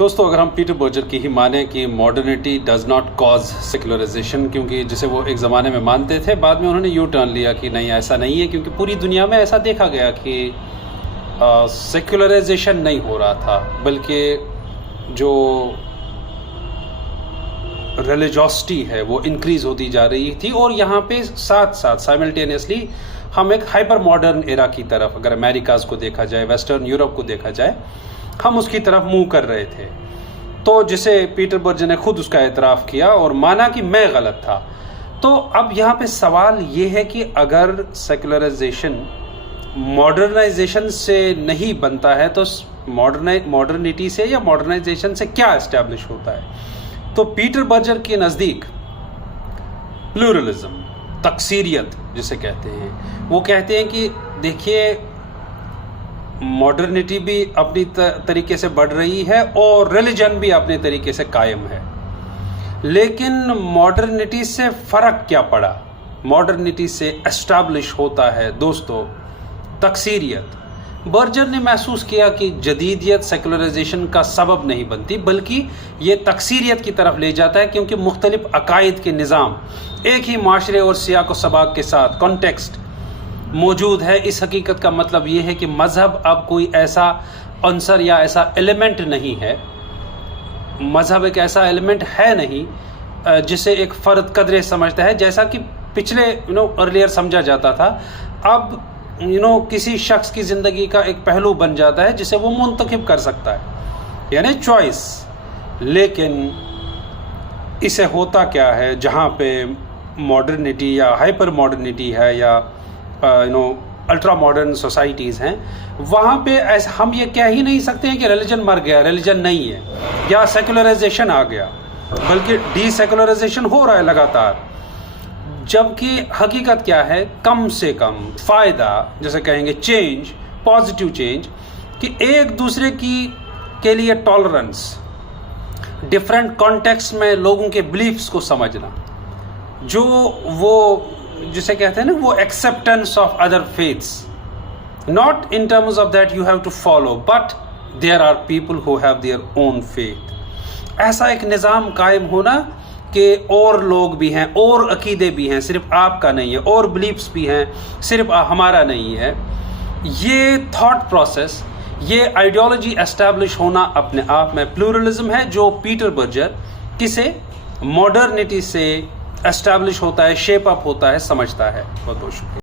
दोस्तों, अगर हम पीटर बर्जर की ही माने कि modernity does not cause secularisation, क्योंकि जिसे वो एक ज़माने में मानते थे, बाद में उन्होंने यू टर्न लिया कि नहीं, ऐसा नहीं है, क्योंकि पूरी दुनिया में ऐसा देखा गया कि सेक्युलराइजेशन नहीं हो रहा था, बल्कि जो रिलीजियोसिटी है वो इंक्रीज होती जा रही थी। और यहाँ पे साथ साथ साइमल्टेनियसली हम एक हाइपर मॉडर्न एरा की तरफ, अगर अमेरिकाज को देखा जाए, वेस्टर्न यूरोप को देखा जाए, हम उसकी तरफ मूव कर रहे थे। तो जिसे पीटर बर्जर ने खुद उसका एतराफ़ किया और माना कि मैं गलत था। तो अब यहाँ पे सवाल ये है कि अगर सेक्युलराइजेशन मॉडर्नाइजेशन से नहीं बनता है तो मॉडर्निटी से या मॉडर्नाइजेशन से क्या एस्टैब्लिश होता है? तो पीटर बर्जर के नज़दीक प्लूरलिज्म, तकसीरियत जिसे कहते हैं, वो कहते हैं कि देखिए, मॉडर्निटी भी अपनी तरीके से बढ़ रही है और रिलीजन भी अपने तरीके से कायम है, लेकिन मॉडर्निटी से फ़र्क क्या पड़ा? मॉडर्निटी से एस्टैब्लिश होता है दोस्तों तकसीरियत। बर्जर ने महसूस किया कि जदीदियत सेकुलराइजेशन का सबब नहीं बनती, बल्कि ये तकसीरियत की तरफ ले जाता है, क्योंकि मुख्तलिफ अकायद के निज़ाम एक ही माशरे और सियाक व सबाक के साथ कॉन्टेक्स्ट मौजूद है। इस हकीकत का मतलब ये है कि मज़हब अब कोई ऐसा अंसर या ऐसा एलिमेंट नहीं है, मज़हब एक ऐसा एलिमेंट है नहीं जिसे एक फ़र्द कदरे समझता है, जैसा कि पिछले अर्लियर समझा जाता था। अब किसी शख्स की ज़िंदगी का एक पहलू बन जाता है जिसे वो मुंतखब कर सकता है, यानी चॉइस। लेकिन इसे होता क्या है, जहाँ पे मॉडर्निटी या हाइपर मॉडर्निटी है या अल्ट्रा मॉडर्न सोसाइटीज़ हैं, वहाँ पे ऐसा हम ये कह ही नहीं सकते हैं कि रिलीजन मर गया, रिलीजन नहीं है, या सेकुलराइजेशन आ गया, बल्कि डी सेकुलराइजेशन हो रहा है लगातार। जबकि हकीकत क्या है, कम से कम फ़ायदा, जैसे कहेंगे चेंज, पॉजिटिव चेंज, कि एक दूसरे के लिए टॉलरेंस, डिफरेंट कॉन्टेक्स्ट में लोगों के बिलीफ्स को समझना, जो वो जिसे कहते हैं ना, वो acceptance of other faiths, not in terms of that you have to follow, but there are people who have their own faith. ऐसा एक निज़ाम कायम होना कि और लोग भी हैं, और अकीदे भी हैं, सिर्फ आपका नहीं है, और बिलीफ्स भी हैं, सिर्फ हमारा नहीं है। ये थॉट प्रोसेस, ये आइडियोलॉजी एस्टैब्लिश होना अपने आप में प्लूरलिज्म है, जो पीटर बर्जर किसे मॉडर्निटी से एस्टैब्लिश होता है, शेप अप होता है, समझता है। बहुत बहुत शुक्रिया।